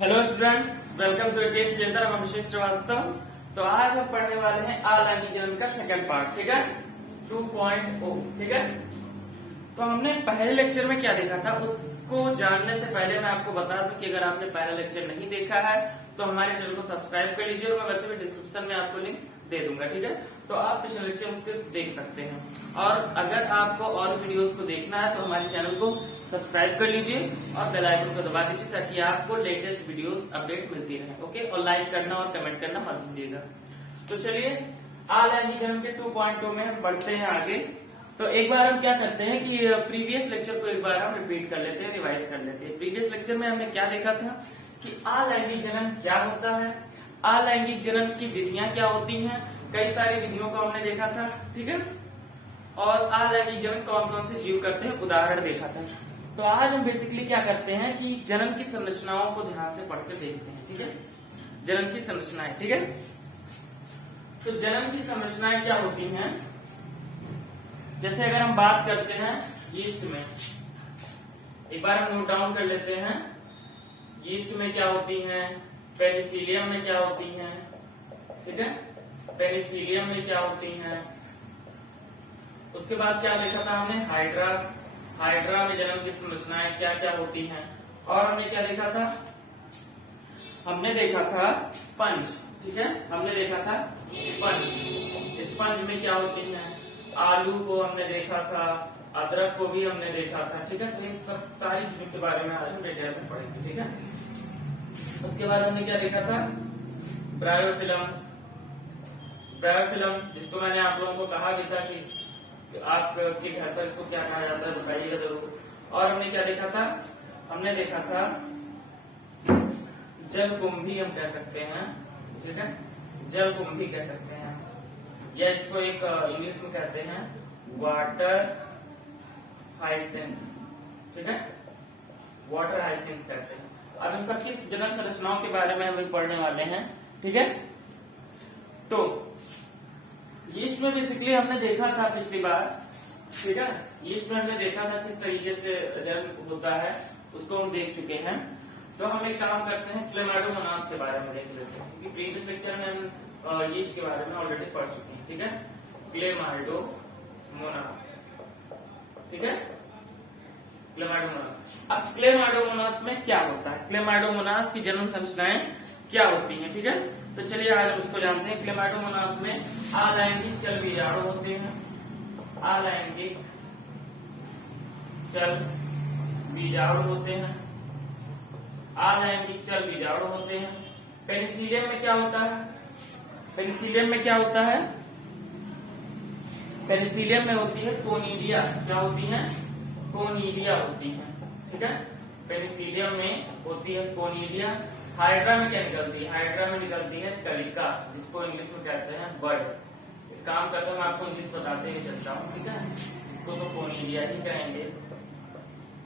Hello students, welcome to एकेश चेतर। हम अभिषेक श्रीवास्तव। तो आज हम पढ़ने वाले हैं अलैंगिक जनन का सेकंड पार्ट, ठीक है, 2.0, ठीक है। तो हमने पहले लेक्चर में क्या देखा था, उसको जानने से पहले मैं आपको बता दूं कि अगर आपने पहला लेक्चर नहीं देखा है तो हमारे चैनल को सब्सक्राइब कर लीजिए, और मैं वैसे भी डिस्क्रिप्शन में आपको लिंक दे दूंगा, ठीक है। तो आप पिछले लेक्चर उसके देख सकते हैं, और अगर आपको और वीडियोस को देखना है तो हमारे चैनल को सब्सक्राइब कर लीजिए और बेल आइकन को दबा दीजिए ताकि आपको लेटेस्ट वीडियोस अपडेट मिलती रहे, ओके। और लाइक करना और कमेंट करना मत भूलिएगा। तो चलिए अलैंगिक जनन के 2.2 में हम बढ़ते हैं आगे। तो एक बार हम क्या करते हैं कि प्रीवियस लेक्चर को एक बार हम रिपीट कर लेते हैं, रिवाइज कर लेते हैं। प्रीवियस लेक्चर में हमने क्या देखा था कि अलैंगिक जनन क्या होता है, अलैंगिक जनन की विधियां क्या होती हैं, कई सारी विधियों को हमने देखा था, ठीक है। और अलैंगिक जनन कौन कौन से जीव करते हैं, उदाहरण देखा था। तो आज हम बेसिकली क्या करते हैं कि जनन की संरचनाओं को ध्यान से पढ़ के देखते हैं, ठीक है। जनन की संरचनाएं, ठीक है। तो जनन की संरचनाएं क्या होती हैं, जैसे अगर हम बात करते हैं यीस्ट में, एक बार हम नोट डाउन कर लेते हैं। यीस्ट में क्या होती हैं, पेनिसिलियम में क्या होती हैं, ठीक है, पेनिसिलियम में क्या होती हैं। उसके बाद क्या देखा था हमने, हाइड्रा, हाइड्रा में जनन की संरचनाएं क्या क्या होती हैं। और हमने क्या देखा था, हमने देखा था स्पंज, ठीक है, हमने देखा था स्पंज। स्पंज में क्या होती हैं, आलू को हमने देखा था, अदरक को भी हमने देखा था, ठीक है। तो इन सब सारी चीजों के बारे में आज हम डिटेल में पढ़ेंगे, ठीक है। उसके बाद हमने क्या देखा था, ब्रायोफिलम, ब्रायोफिलम जिसको मैंने आप लोगों को कहा भी था कि आपके घर पर इसको क्या कहा जाता है बताइएगा जरूर। और हमने क्या देखा था, हमने देखा था जलकुंभी हम कह सकते हैं, ठीक है, जलकुंभी कह सकते हैं, या इसको एक इंग्लिश में कहते हैं वाटर हाइसिंथ, ठीक है, वाटर हाइसिंथ कहते हैं। अब इन सबकी जनन संरचनाओं के बारे में हम पढ़ने वाले हैं, ठीक है। तो यीस्ट में बेसिकली हमने देखा था पिछली बार, ठीक है, यीस्ट में हमने देखा था किस तरीके से जनन होता है, उसको हम देख चुके हैं। तो हम एक काम करते हैं, क्लेमाइडोमोनास के बारे में देख लेते हैं, क्योंकि प्रीवियस लेक्चर में हम यीस्ट के बारे में ऑलरेडी पढ़ चुके हैं, ठीक है। क्लेमाइडोमोनास, ठीक है, क्लेमाइडोमोनास। अब क्लेमाइडोमोनास में क्या होता है, क्लेमाइडोमोनास की जनन संरचनाएं क्या होती हैं, ठीक है। तो चलिए आज उसको जानते हैं। क्लेमाइडोमोनास में अलैंगिक चल बीजाणु होते हैं, अलैंगिक चल बीजाणु होते हैं, अलैंगिक चल बीजाणु होते हैं। पेनिसिलियम में क्या होता है, पेनिसिलियम में क्या होता है, पेनिसिलियम में होती है कोनिडिया, क्या होती है, कोनिडिया होती है, ठीक है। पेनिसिलियम में होती है कोनिडिया। हाइड्रा में क्या निकलती है, हाइड्रा में निकलती है कलिका, जिसको इंग्लिश में कहते हैं बर्ड। एक काम करता हूँ, मैं आपको इंग्लिश बताते हुए चलता हूँ, ठीक है। इसको तो कोनिडिया ही कहेंगे,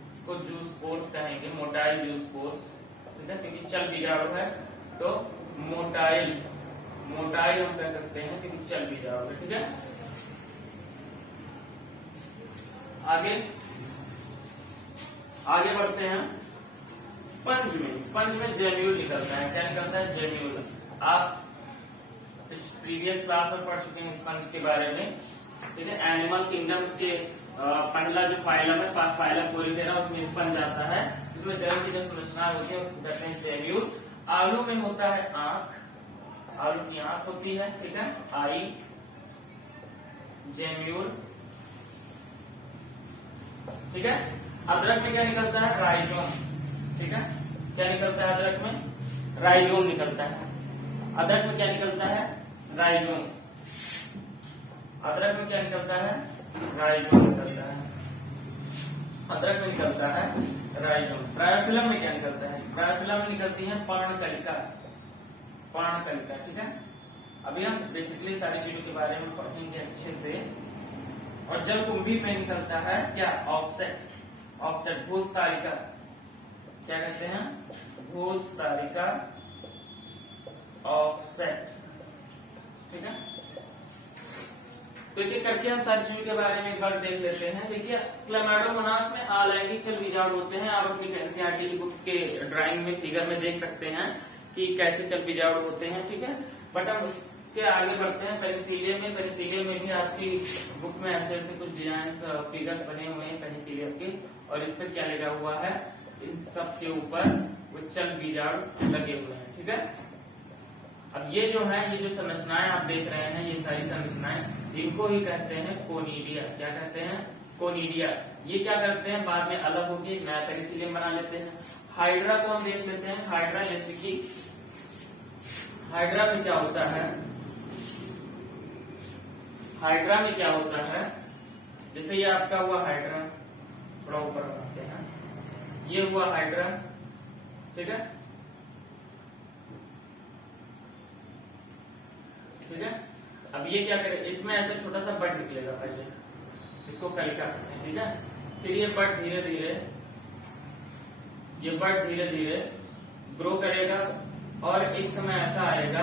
इसको जूस्पोर्स कहेंगे, मोटाइल जूस्पोर्स, ठीक है, क्योंकि चल बीजाणु है तो मोटाइल, मोटाइल हम कह सकते हैं क्योंकि चल बीजाणु है, ठीक है। आगे आगे बढ़ते हैं। स्पंज में, स्पंज में जेम्यूल निकलता है, क्या निकलता है, जेम्यूल। आप प्रीवियस क्लास में पढ़ चुके हैं स्पंज के बारे में, ठीक है। एनिमल किंगडम के पहला जो फाइलम है, फाइलम पोरिफेरा, उसमें स्पंज आता है, जिसमें जनन की जो संरचना होती है उसको कहते हैं जेम्यूल। आलू में होता है आंख, आलू की आंख होती है, ठीक है, आई, जेम्यूल, ठीक है। अदरक में क्या निकलता है, राइजोम, ठीक है, क्या निकलता है अदरक में, राइजोम निकलता है। अदरक में क्या निकलता है, राइजोम, अदरक में क्या निकलता है, राइजोम निकलता है, अदरक में निकलता है राइजोम। ब्रायोफिलम में क्या निकलता है, ब्रायोफिलम में निकलती है पर्णकलिका, पर्णकलिका, ठीक है। अभी हम बेसिकली सारी चीजों के बारे में पढ़ेंगे अच्छे से। और जलकुंभी में निकलता है क्या, ऑफसेट, ऑफसेट, भूस्तारिका, क्या कहते हैं, भूस्तारिका, ऑफसेट, ठीक है। तो एक एक करके हम सारी चीजों के बारे में एक बार देख लेते हैं। देखिए क्लेमाइडोमोनास में अलैंगिक चल बीजाणु होते हैं। आप अपनी एनसीईआरटी की बुक के ड्राइंग में फिगर में देख सकते हैं कि कैसे चल बीजाणु होते हैं, ठीक है। बट हम उसके आगे बढ़ते हैं पेनिसिलियम में। पेनिसिलियम में भी आपकी बुक में ऐसे ऐसे कुछ डिजाइन फिगर्स बने हुए हैं पेनिसिलियम के, और इस पर क्या लगा हुआ है, इन सब के ऊपर वो चल बीजाणु लगे हुए हैं, ठीक है। अब ये जो है, ये जो संरचनाएं आप देख रहे हैं, ये सारी संरचनाएं, इनको ही कहते हैं कोनिडिया। क्या कहते हैं? कोनिडिया। ये क्या करते हैं, बाद में अलग होकर एक नया पेनिसिलियम बना लेते हैं। हाइड्रा को हम देख लेते हैं। हाइड्रा जैसे कि हाइड्रा में क्या होता है, हाइड्रा में क्या होता है, जैसे ये आपका हुआ हाइड्रा, थोड़ा ऊपर बनाते हैं, ये हुआ हाइड्रा, ठीक है, ठीक है। अब ये क्या करे, इसमें ऐसे छोटा सा बड निकलेगा, पहले इसको कलिका कहते हैं, ठीक है। फिर ये बड धीरे धीरे, ये बड धीरे धीरे ग्रो करेगा, और एक समय ऐसा आएगा,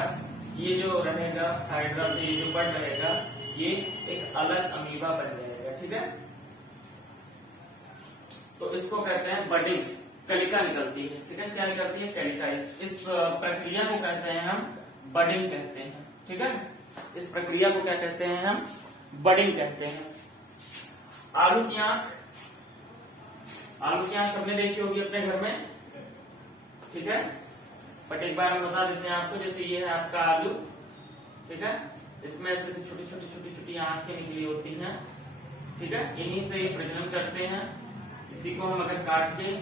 ये जो रहेगा हाइड्रा से ये जो बड रहेगा, ये एक अलग अमीबा बन जाएगा, ठीक है। तो इसको कहते हैं बडिंग, कलिका निकलती है, ठीक है। क्या निकलती है? कलिका। इस प्रक्रिया को कहते हैं हम बडिंग कहते हैं, ठीक है। इस प्रक्रिया को क्या कहते हैं हम? बडिंग कहते हैं। आलू की आंख, आलू की आंख सबने देखी होगी अपने घर में, ठीक है। बट एक बार हम बता देते हैं आपको, जैसे ये है आपका आलू, ठीक है। इसमें ऐसे छोटी छोटी छोटी छोटी आंखें निकली होती हैं, ठीक है। इन्हीं से ये प्रजनन करते हैं। इसी को हम अगर काट के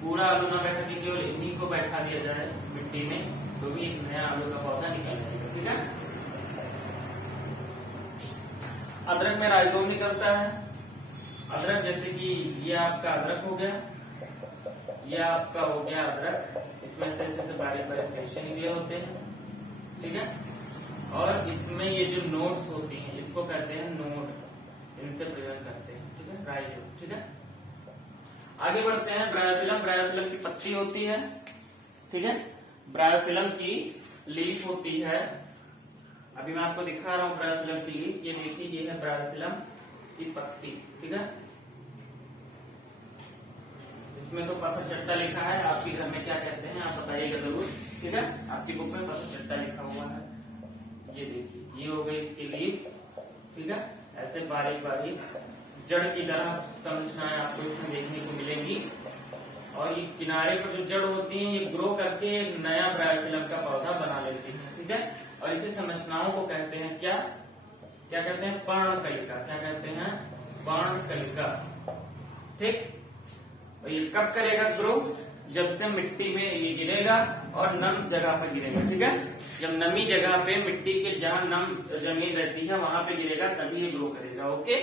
पूरा आलू ना बैठा के केवल इन्हीं को बैठा दिया जाए मिट्टी में, तो भी एक नया आलू का पौधा निकल जाएगा, ठीक है। अदरक में राइजोम निकलता है। अदरक जैसे कि ये आपका अदरक हो गया, ये आपका हो गया अदरक, इसमें से ऐसे बारीक बारीक रेशे निकले होते हैं, ठीक है। और इसमें ये जो नोड्स होती हैं, इसको कहते हैं नोड, इनसे प्रजनन करते हैं, ठीक है, राइजोम, ठीक है। आगे बढ़ते हैं। ब्रायोफिलम, ब्रायोफिलम की पत्ती होती है, ठीक है। ब्रायोफिलम की लीफ होती है। अभी मैं आपको दिखा रहा हूँ ब्रायोफिलम की लीफ, ये देखिए, ये है ब्रायोफिलम की पत्ती, ठीक है। इसमें तो पत्थर चट्टा लिखा है, आपके घर में क्या कहते हैं आप बताइएगा जरूर, ठीक है। आपकी बुक में पत्थर चट्टा लिखा हुआ है। ये देखिए, ये हो गई इसकी लीफ, ठीक है। ऐसे बारीक बारीक जड़ की तरह संरचनाएं आपको इसमें देखने को मिलेंगी, और ये किनारे पर जो जड़ होती हैं, ये ग्रो करके एक नया ब्रायोफिलम का पौधा बना लेती हैं, ठीक है। और इसी संरचनाओं को कहते हैं क्या, क्या कहते हैं? पर्णकलिका। क्या कहते हैं? पर्णकलिका, ठीक। और ये कब करेगा ग्रो? जब से मिट्टी में ये गिरेगा और नम जगह पर गिरेगा, ठीक है। जब नमी जगह पे, मिट्टी के जहां नम जमीन रहती है वहां पे गिरेगा, तभी ये ग्रो करेगा, ओके।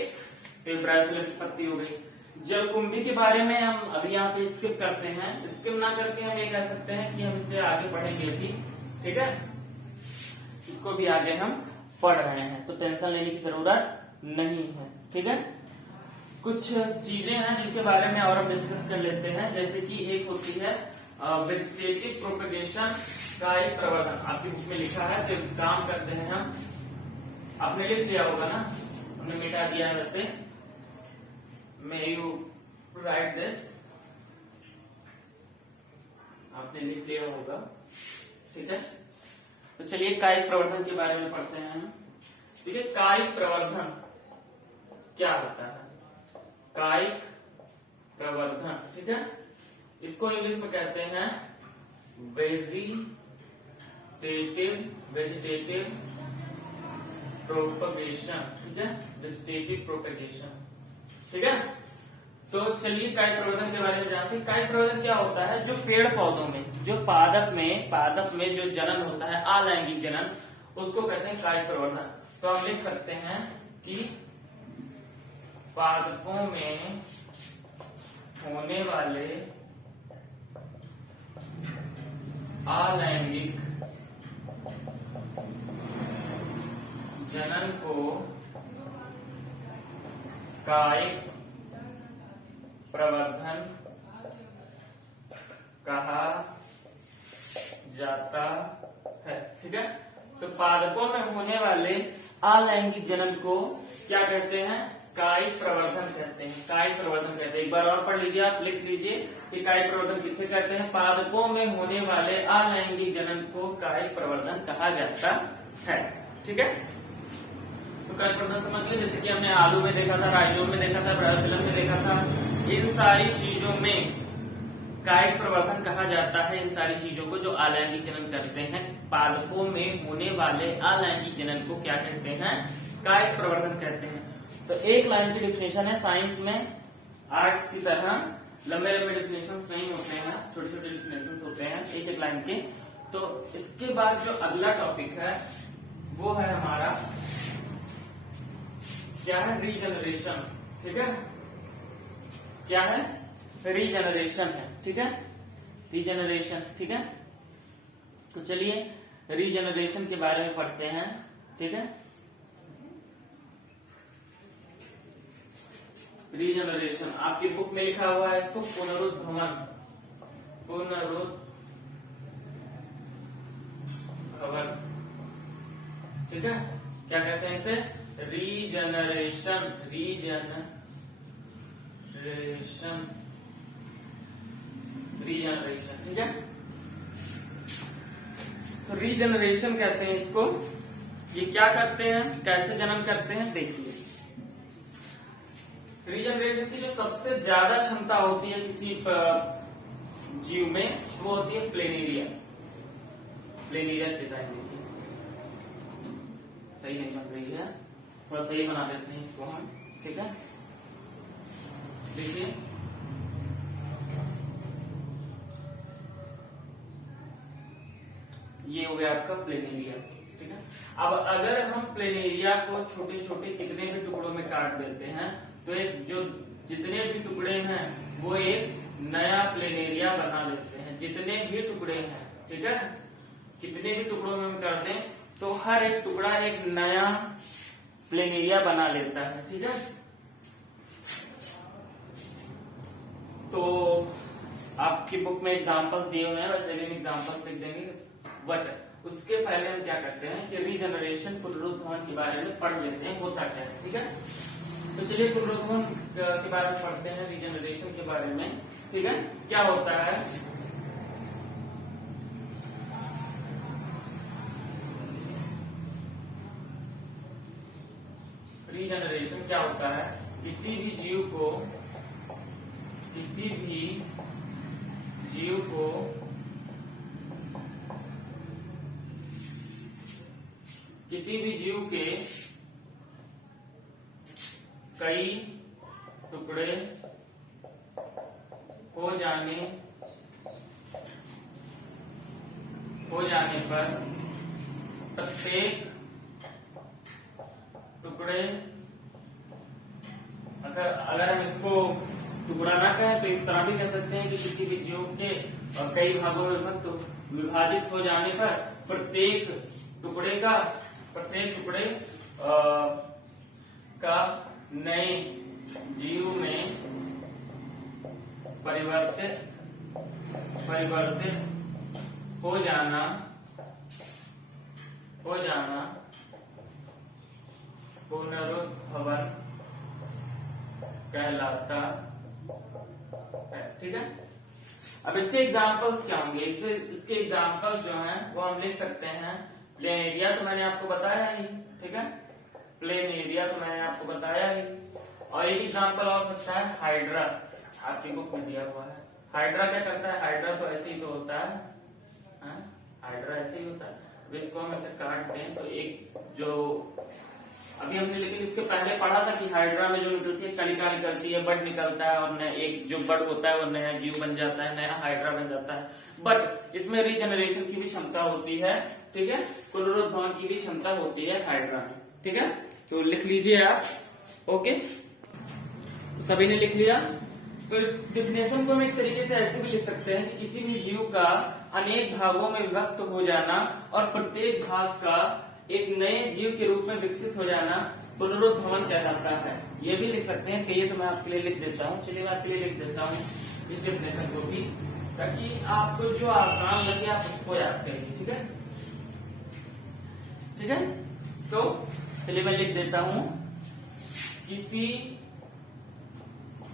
फिर ब्रायोफिलम की पत्ती हो गई। जलकुंभी के बारे में हम अभी यहाँ पे स्किप करते हैं। स्किप ना करके हम ये कह सकते हैं कि हम इससे आगे पढ़ेंगे भी, ठीक है। इसको भी आगे हम पढ़ रहे हैं, तो टेंशन लेने की जरूरत नहीं है, ठीक है। कुछ चीजें हैं जिनके बारे में और हम डिस्कस कर लेते हैं, जैसे कि एक होती है वेजिटेटिव प्रोपेगेशन का एक प्रवर्धन। आपकी बुक में लिखा है, तो काम करते हैं हम, आपने लिख दिया होगा ना, हमने मिटा दिया है वैसे। मे यू राइट दिस, आपने लिख लिया होगा, ठीक है। तो चलिए कायिक प्रवर्धन के बारे में पढ़ते हैं हम। देखिए कायिक प्रवर्धन क्या होता है? कायिक प्रवर्धन, ठीक है। इसको इंग्लिश में कहते हैं वेजिटेटिव प्रोपगेशन, ठीक है, वेजिटेटिव प्रोपगेशन, ठीक है। तो चलिए कायिक प्रवर्धन के बारे में जानते हैं। कायिक प्रवर्धन क्या होता है? जो पेड़ पौधों में, जो पादप में जो जनन होता है, अलैंगिक जनन, उसको कहते हैं कायिक प्रवर्धन। तो आप लिख सकते हैं कि पादपों में होने वाले अलैंगिक जनन को कायिक प्रवर्धन कहा जाता है, ठीक है। तो पादपों में होने वाले अलैंगिक जनन को क्या कहते हैं? कायिक प्रवर्धन कहते हैं। कायिक प्रवर्धन कहते हैं। एक बार और पढ़ लीजिए, आप लिख लीजिए कि कायिक प्रवर्धन किसे कहते हैं? पादपों में होने वाले अलैंगिक जनन को कायिक प्रवर्धन कहा जाता है। ठीक है, तो कायिक प्रवर्धन समझ लीजिए, जैसे कि हमने आलू में देखा था, राइजोम में देखा था, ब्रायोफिलम में देखा था। इन सारी चीजों में कायिक प्रवर्धन कहा जाता है इन सारी चीजों को जो अलैंगिक जनन करते हैं। पादपों में होने वाले अलैंगिक जनन को क्या कहते हैं? कायिक प्रवर्धन कहते हैं। तो एक लाइन की डिफिनेशन है। साइंस में आर्ट्स की तरह लंबे लंबे डिफिनेशन नहीं होते हैं, छोटे छोटे डिफिनेशन होते हैं एक एक लाइन के। तो इसके बाद जो अगला टॉपिक है वो है हमारा क्या है? रीजनरेशन। ठीक है, क्या है? रीजनरेशन है। ठीक है, रीजनरेशन। ठीक है, तो चलिए रीजनरेशन के बारे में पढ़ते हैं। ठीक है, रीजनरेशन आपकी बुक में लिखा हुआ है इसको पुनरुद्भवन। पुनरुद्भवन। ठीक है, क्या कहते हैं इसे? रीजनरेशन। रीजनरेशन। रीजनरेशन। ठीक है, तो रीजनरेशन कहते हैं इसको। ये क्या करते हैं, कैसे जन्म करते हैं? देखिए, रीजनरेशन की जो सबसे ज्यादा क्षमता होती है किसी जीव में वो होती है प्लेनेरिया। प्लेनेरिया डिजाइन देखिए, सही नहीं बन रही है, थोड़ा सही बना देते हैं इसको हम। ठीक है, देखिए ये हो गया आपका प्लेनेरिया। ठीक है, अब अगर हम प्लेनेरिया को छोटे छोटे कितने भी टुकड़ों में काट देते हैं तो एक जो जितने भी टुकड़े हैं वो एक नया प्लेनेरिया बना लेते हैं। जितने भी टुकड़े हैं, ठीक है, कितने भी टुकड़ों में हम कर दें तो हर एक टुकड़ा एक नया प्लेनेरिया बना लेता है। ठीक है, तो आपकी बुक में एग्जांपल्स दिए हुए हैं, वैसे भी एग्जांपल्स लिख देंगे, बट उसके पहले हम क्या करते हैं कि रीजनरेशन पुनरुत्थान के बारे में पढ़ लेते हैं होता क्या है। ठीक है, तो चलिए पुनरुत्थान के बारे में पढ़ते हैं, रीजनरेशन के बारे में। ठीक है, क्या होता है? रीजनरेशन क्या होता है? किसी भी जीव को किसी भी जीव के कई टुकड़े हो जाने पर प्रत्येक टुकड़े, अगर हम इसको टुकड़ा ना कहें तो इस तरह भी कह सकते हैं कि किसी भी जीव के कई भागों में विभाजित हो जाने पर प्रत्येक टुकड़े का नए जीव में परिवर्तित हो जाना पुनरुत्भवन कहलाता है। ठीक है, अब इसके एग्जाम्पल्स क्या होंगे? इसके एग्जाम्पल्स जो हैं वो हम लिख सकते हैं। प्लेन एरिया तो मैंने आपको बताया ही, ठीक है, प्लेन एरिया तो मैंने आपको बताया ही। और एक एग्जाम्पल हो सकता है हाइड्रा, आपकी बुक में दिया हुआ है। हाइड्रा क्या करता है? हाइड्रा तो ऐसे ही तो होता है, हाइड्रा ऐसे ही होता है। अब इसको हम ऐसे काट दें तो एक जो अभी हमने लेकिन इसके पहले पढ़ा था कि हाइड्रा में जो निकलती है कलिका निकलती है, बड निकलता है और एक जो बड होता है वो नया जीव बन जाता है, नया हाइड्रा बन जाता है। बट इसमें रीजनरेशन की भी क्षमता होती है, ठीक है, पुनरुत्थान की भी क्षमता होती है हाइड्रा में। ठीक है, तो लिख लीजिए आप। ओके, तो सभी ने लिख लिया। तो इस डिफिनेशन को हम एक तरीके से ऐसे भी लिख सकते हैं कि किसी भी जीव का अनेक भागों में विभक्त हो जाना और प्रत्येक भाग का एक नए जीव के रूप में विकसित हो जाना पुनरुत्थान कहलाता है। ये भी लिख सकते हैं। कहिए तो मैं आपके लिए लिख देता हूँ। चलिए मैं आपके लिए लिख देता हूँ इस डेफिनेशन को भी, ताकि आपको जो आसान लगे आप उसको याद करिए। ठीक है, ठीक है। तो चलिए मैं लिख देता हूं, किसी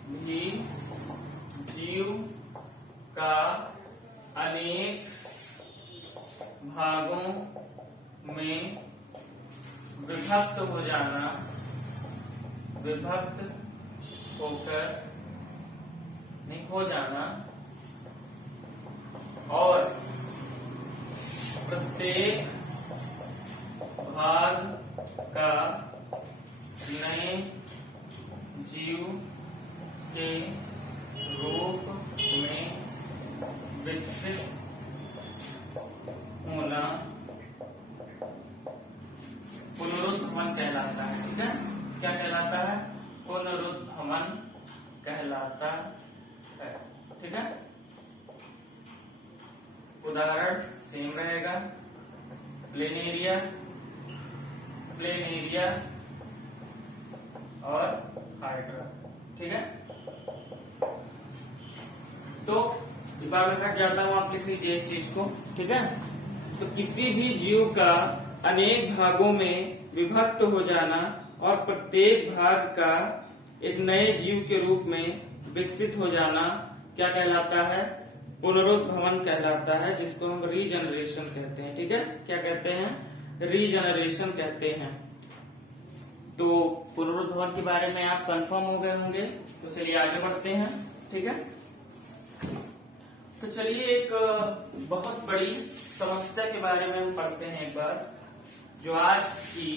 भी जीव का अनेक भागों में विभक्त हो जाना, विभक्त होकर नहीं हो जाना, और प्रत्येक भाग का नए जीव के रूप में विकसित होना पुनरुत्थान कहलाता है। ठीक है, क्या कहलाता है? पुनरुत्थान कहलाता है। ठीक है, उदाहरण सेम रहेगा, प्लेनेरिया, प्लेनेरिया और हाइड्रा। ठीक है, तो एक बार मैं हट जाता हूं, आप लिख लीजिए इस चीज को। ठीक है, तो किसी भी जीव का अनेक भागों में विभक्त हो जाना और प्रत्येक भाग का एक नए जीव के रूप में विकसित हो जाना क्या कहलाता है? पुनरुद्भवन कहलाता है, जिसको हम रीजनरेशन कहते हैं। ठीक है, क्या कहते हैं? रीजनरेशन कहते हैं। तो पुनरुद्भवन के बारे में आप कंफर्म हो गए होंगे, तो चलिए आगे बढ़ते हैं। ठीक है, तो चलिए एक बहुत बड़ी समस्या के बारे में हम पढ़ते हैं एक बार, जो आज की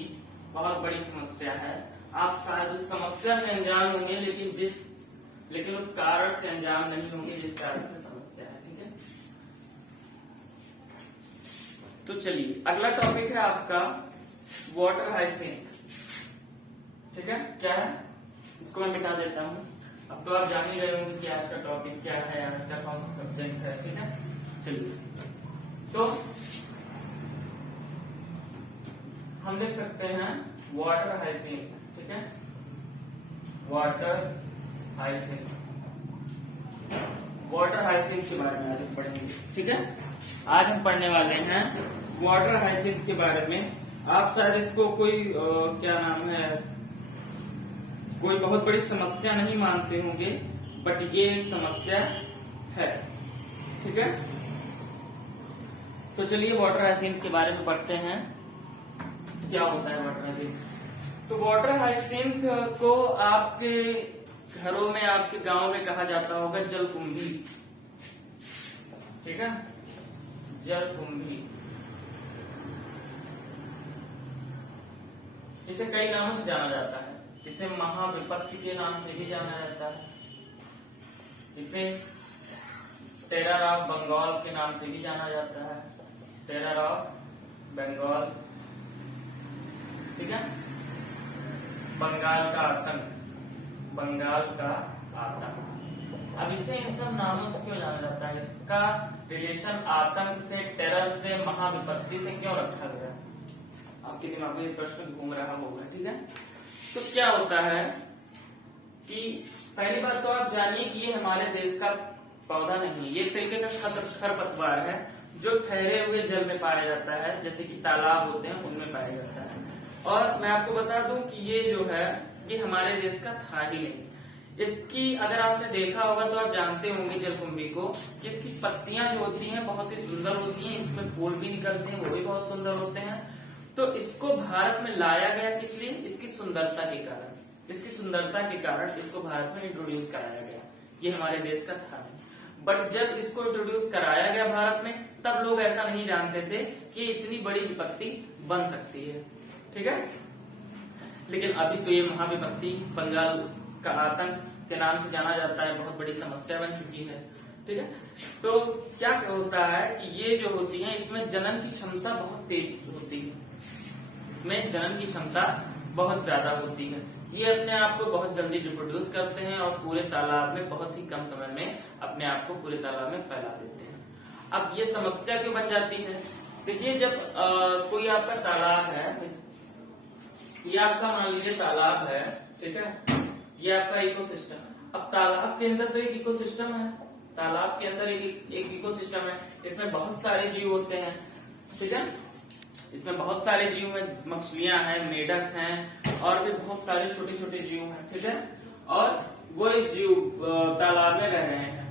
बहुत बड़ी समस्या है। आप शायद उस समस्या से अनजान होंगे, लेकिन उस कारण से अनजान नहीं होंगे जिस कारण से समस्या है। ठीक है, तो चलिए अगला टॉपिक है आपका वाटर हाइसिंथ। ठीक है, क्या है इसको मैं मिटा देता हूं। अब तो आप जान ही रहे होंगे कि आज का टॉपिक क्या है, आज का कौन सा सब्जेक्ट है। ठीक है, चलिए तो हम लिख सकते हैं वाटर हाइसिंथ। ठीक है, वाटर हाइसिंथ, वाटर हाइसिंथ के बारे में आज हम पढ़ेंगे। ठीक है, आज हम पढ़ने वाले हैं वाटर हाइसिंथ के बारे में। आप शायद इसको कोई क्या नाम है, कोई बहुत बड़ी समस्या नहीं मानते होंगे, बट ये एक समस्या है। ठीक है, तो चलिए वाटर हाइसिंथ के बारे में पढ़ते हैं। क्या होता है वाटर हाइसिंथ? तो वाटर हाइसिंथ को आपके घरों में, आपके गांव में कहा जाता होगा जलकुंभी। ठीक है, जलकुंभी। इसे कई नामों से जाना जाता है। इसे महाविपत्ति के नाम से भी जाना जाता है, इसे टेरर ऑफ बंगाल के नाम से भी जाना जाता है, टेरर ऑफ बंगाल। ठीक है, बंगाल का आतंक, बंगाल का आतंक। अब इसे इन सब नामों से क्यों जाना जाता है? इसका रिलेशन आतंक से, टेरर से, महाविपत्ति से क्यों रखा गया? आपके दिमाग में प्रश्न घूम रहा होगा। ठीक है, तो क्या होता है कि पहली बात तो आप जानिए कि ये हमारे देश का पौधा नहीं, ये एक तरीके का खरपतवार है जो ठहरे हुए जल में पाया जाता है, जैसे कि तालाब होते हैं उनमें पाया जाता है। और मैं आपको बता दूं कि ये जो है ये हमारे देश का था ही नहीं। इसकी अगर आपने देखा होगा तो आप जानते होंगे जलकुंभी को, कि इसकी पत्तियां जो होती हैं बहुत ही सुंदर होती हैं, इसमें फूल भी निकलते हैं, वो भी बहुत सुंदर होते हैं। तो इसको भारत में लाया गया किस लिए? इसकी सुंदरता के कारण। इसकी सुंदरता के कारण इसको भारत में इंट्रोड्यूस कराया गया। ये हमारे देश का था नहीं, बट जब इसको इंट्रोड्यूस कराया गया भारत में, तब लोग ऐसा नहीं जानते थे कि इतनी बड़ी विपत्ति बन सकती है। ठीक है, लेकिन अभी तो ये महाविपत्ति, बंगाल का आतंक के नाम से जाना जाता है, बहुत बड़ी समस्या बन चुकी है। ठीक है, तो क्या होता है कि ये जो होती है इसमें जनन की क्षमता बहुत तेज होती है, इसमें जनन की क्षमता बहुत ज्यादा होती है। ये अपने आप को बहुत जल्दी रिप्रोड्यूस करते हैं और पूरे तालाब में बहुत ही कम समय में अपने आप को पूरे तालाब में फैला देते हैं। अब ये समस्या क्यों बन जाती है? देखिए, जब कोई आपका तालाब है, ये आपका मान लीजिए तालाब है, ठीक है, ये आपका इकोसिस्टम। अब तालाब के अंदर तो एक इकोसिस्टम है, तालाब के अंदर एक इकोसिस्टम है, इसमें बहुत सारे जीव होते हैं। ठीक है, इसमें बहुत सारे जीव हैं, मछलियां हैं, मेढक हैं और भी बहुत सारे छोटे छोटे जीव हैं, ठीक है। और वो इस जीव तालाब में रह रहे हैं।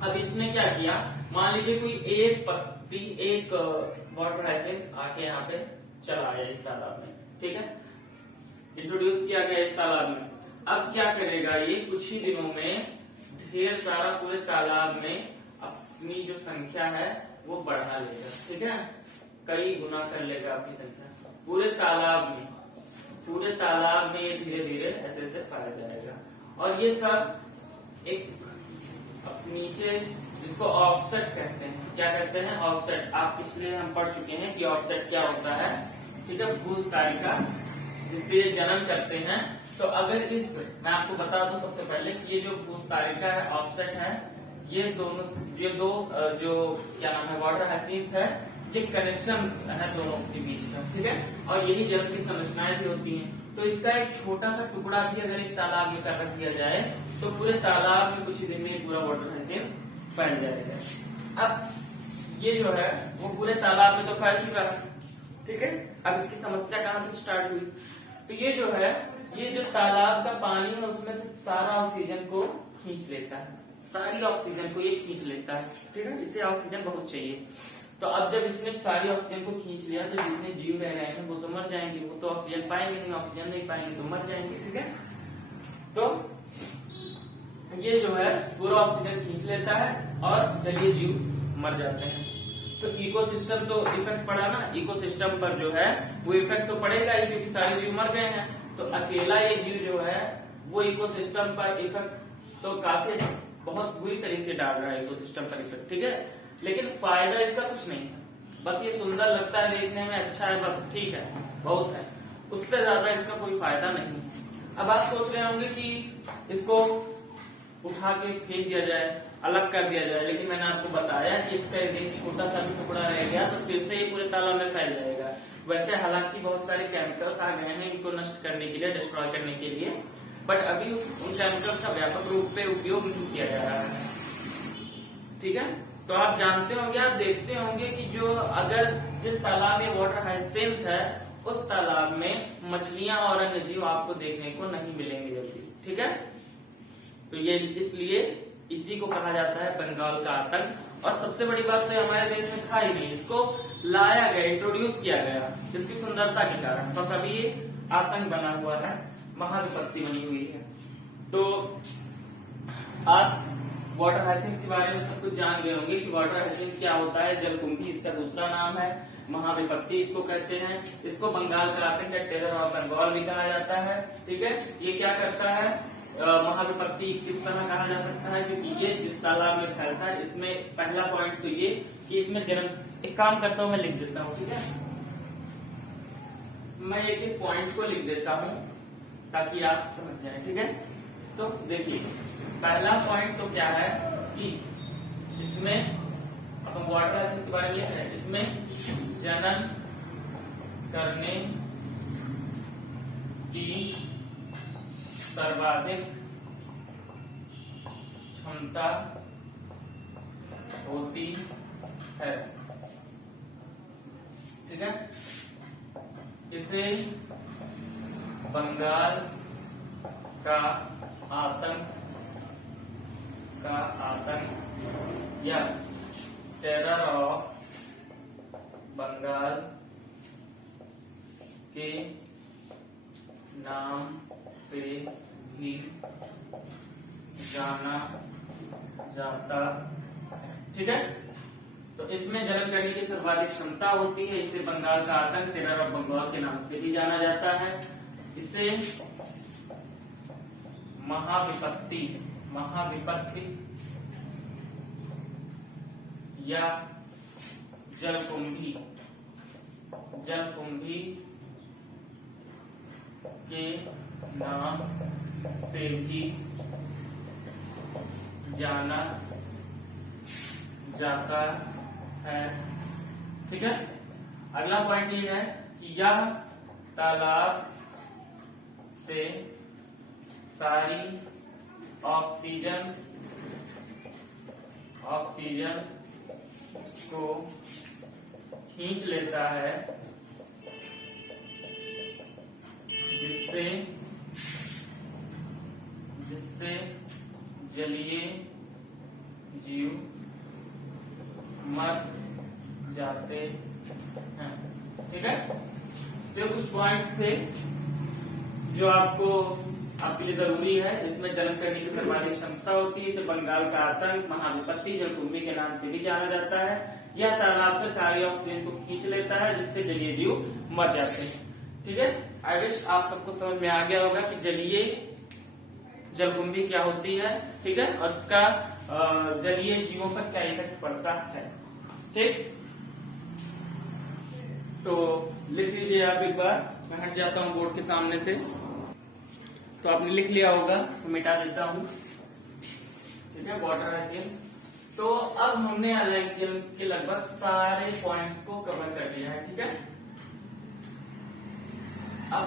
अब इसने क्या किया, मान लीजिए कोई एक पत्ती, एक वाटर हाइसिंथ आके यहाँ पे चला आया इस तालाब में, ठीक है, इंट्रोड्यूस किया गया इस तालाब में। अब क्या करेगा ये, कुछ ही दिनों में ढेर सारा पूरे तालाब में अपनी जो संख्या है वो बढ़ा लेगा, ठीक है, कई गुना कर लेगा अपनी संख्या पूरे तालाब में ये धीरे धीरे ऐसे ऐसे पाया जाएगा। और ये सब एक नीचे, जिसको ऑफसेट कहते हैं, क्या कहते हैं, ऑफसेट। आप पिछले हम पढ़ चुके हैं कि ऑफसेट क्या होता है, ठीक है, भूस्तारिका जिससे ये जन्म करते हैं। तो अगर मैं आपको बता दूं सबसे पहले कि ये जो भूस्तारिका है, ऑफसेट है, ये दो जो क्या नाम है, वाटर हाइसिंथ है, ये कनेक्शन है दोनों के बीच का, ठीक है। और यही जल की संरचनाएं भी होती हैं। तो इसका एक छोटा सा टुकड़ा भी अगर एक तालाब में कर रख दिया जाए तो पूरे तालाब में कुछ ही दिन में पूरा वाटर हाइसिंथ फैल जाएगा। अब ये जो है वो पूरे तालाब में तो फैल चुका है, ठीक है। अब इसकी समस्या कहाँ से स्टार्ट हुई, तो ये जो है, ये जो तालाब का पानी है उसमें से सारा ऑक्सीजन को खींच लेता है, सारी ऑक्सीजन को ये खींच लेता है, ठीक है। इसे ऑक्सीजन बहुत चाहिए। तो अब जब इसने सारी ऑक्सीजन को खींच लिया तो जितने जीव रह रहे हैं वो तो मर जाएंगे, वो तो ऑक्सीजन पाएंगे नहीं, ऑक्सीजन नहीं पाएंगे तो मर जाएंगे, ठीक है। तो ये जो है पूरा ऑक्सीजन खींच लेता है और जलीय जीव मर जाते हैं। तो इकोसिस्टम तो इफेक्ट पड़ा ना, इकोसिस्टम पर जो है वो इफेक्ट तो पड़ेगा ही, क्योंकि सारे जीव मर गए हैं। तो अकेला ये जीव जो है वो इकोसिस्टम पर इफेक्ट तो काफी बहुत बुरी तरीके से डाल रहा है इकोसिस्टम पर इफेक्ट, ठीक है। लेकिन फायदा इसका कुछ नहीं है, बस ये सुंदर लगता है, देखने में अच्छा है, बस ठीक है, बहुत है, उससे ज्यादा इसका कोई फायदा नहीं है। अब आप सोच रहे होंगे कि इसको उठा के फेंक दिया जाए, अलग कर दिया जाए, लेकिन मैंने आपको बताया कि इसका एक छोटा सा भी टुकड़ा रह गया तो फिर से ये पूरे तालाब में फैल जाएगा। वैसे हालांकि बहुत सारे केमिकल्स आ गए हैं इनको नष्ट करने के लिए, डिस्ट्रॉय करने के लिए, बट अभी उन केमिकल्स का व्यापक रूप से उपयोग नहीं किया जा रहा है, ठीक है। तो आप जानते होंगे, आप देखते होंगे कि जो अगर जिस तालाब में वाटर हाइसिंथ है उस तालाब में मछलियां और अन्य जीव आपको देखने को नहीं मिलेंगे जल्दी, ठीक है। तो ये इसलिए इसी को कहा जाता है बंगाल का आतंक। और सबसे बड़ी बात तो हमारे देश में था ही नहीं, इसको लाया गया, इंट्रोड्यूस किया गया इसकी सुंदरता के कारण, बस अभी ये आतंक बना हुआ है, महाविपत्ति बनी हुई है। तो आप वाटर हाइसिंथ के बारे में सब कुछ जान गए होंगे कि वाटर हाइसिंथ क्या होता है। जलकुंभी इसका दूसरा नाम है, महाविपत्ति इसको कहते हैं। इसको बंगाल का आतंक या टेरर ऑफ बंगाल भी कहा जाता है, ठीक है। ये क्या करता है, महाविपत्ति किस तरह कहा जा सकता है, क्योंकि ये जिस तालाब में फैलता है, इसमें पहला पॉइंट तो ये कि इसमें जन्म, एक काम करता हूँ मैं लिख देता हूँ, ठीक है, मैं एक एक पॉइंट को लिख देता हूँ ताकि आप समझ जाए, ठीक है। तो देखिए पहला पॉइंट तो क्या है कि इसमें अपन वाटर हाइसिंथ के बारे में लिख रहे हैं, इसमें जनन करने की सर्वाधिक क्षमता होती है, ठीक है। इसे बंगाल का आतंक या टेरर ऑफ बंगाल के नाम से भी जाना जाता है, ठीक है। तो इसमें जन्म करने की सर्वाधिक क्षमता होती है, इसे बंगाल का आतंक, टेरर ऑफ बंगाल के नाम से भी जाना जाता है। इसे महाविपत्ति या जलकुंभी के नाम से भी जाना जाता है, ठीक है। अगला पॉइंट ये है कि यह तालाब से सारी ऑक्सीजन को खींच लेता है, जिससे जलीय जीव मर जाते हैं। ठीक है, तो कुछ पॉइंट्स थे जो आपके लिए जरूरी है। इसमें जलन करने की सर्वाधिक क्षमता होती है, इसे बंगाल का आतंक, महाविपत्ति, जलकुंभी के नाम से भी जाना जाता है। यह तालाब से सारी ऑक्सीजन को खींच लेता है, जिससे जलीय जीव मर जाते हैं। ठीक है, आई विश आप सबको समझ में आ गया होगा कि जलकुंभी क्या होती है। ठीक है, और उसका जलीय जीवों पर क्या इफेक्ट पड़ता है। ठीक, तो लिख लीजिए आप एक बार। मैं हट जाता हूँ बोर्ड के सामने से। तो आपने लिख लिया होगा, तो मिटा देता हूँ। ठीक है, वाटर हाइजीन। तो अब हमने अलग के लगभग सारे पॉइंट्स को कवर कर लिया है। ठीक है, अब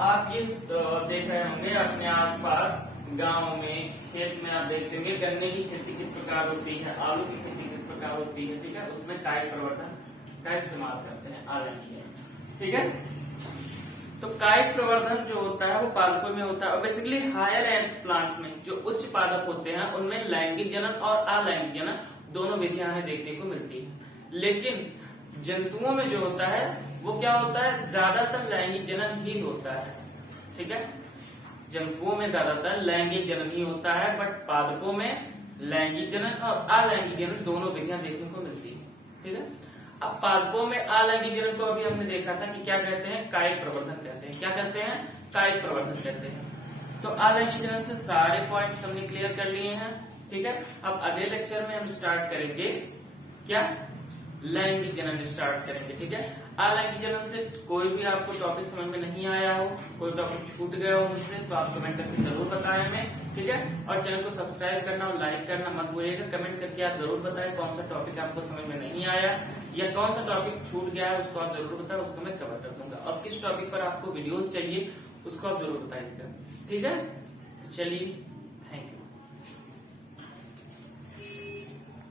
आप ये देख रहे होंगे अपने आसपास गांव में, खेत में आप देखते होंगे गन्ने की खेती किस प्रकार होती है, आलू की खेती किस प्रकार होती है। ठीक है, उसमें कायिक प्रवर्धन का इस्तेमाल करते हैं आलमी। ठीक है, तो कायिक प्रवर्धन जो होता है वो पादपों में होता है, और बेसिकली हायर एंड प्लांट्स में जो उच्च पादप होते हैं उनमें लैंगिक जनन और अलैंगिक जनन दोनों विधियां हमें देखने को मिलती है। लेकिन जंतुओं में जो होता है वो क्या होता है, ज्यादातर लैंगिक जनन ही होता है। ठीक है, जंतुओं में ज्यादातर लैंगिक जनन ही होता है, बट पादपों में लैंगिक जनन और अलैंगिक जनन दोनों विधियां देखने को मिलती है। ठीक है, अब पादपों में अलैंगिक जनन को अभी हमने देखा था कि क्या कहते हैं, कायिक प्रवर्धन कहते हैं। क्या कहते हैं, कायिक प्रवर्धन कहते हैं। तो अलैंगिक जनन से सारे पॉइंट्स हमने क्लियर कर लिए हैं। ठीक है, अब अगले लेक्चर में हम स्टार्ट करेंगे क्या, लैंगिक जनन स्टार्ट करेंगे। ठीक है, अलैंगिक जनन से कोई भी आपको टॉपिक समझ में नहीं आया हो, कोई टॉपिक छूट गया हो मुझसे, तो आप कमेंट करके जरूर बताएं हमें। ठीक है, और चैनल को सब्सक्राइब करना और लाइक करना मत भूलिएगा। कमेंट करके आप जरूर बताएं कौन सा टॉपिक आपको समझ में नहीं आया या कौन सा टॉपिक छूट गया है, उसको आप जरूर बताएं, उसको मैं कवर कर दूंगा। और किस टॉपिक पर आपको वीडियोस चाहिए उसको आप जरूर बताइएगा। ठीक है, चलिए।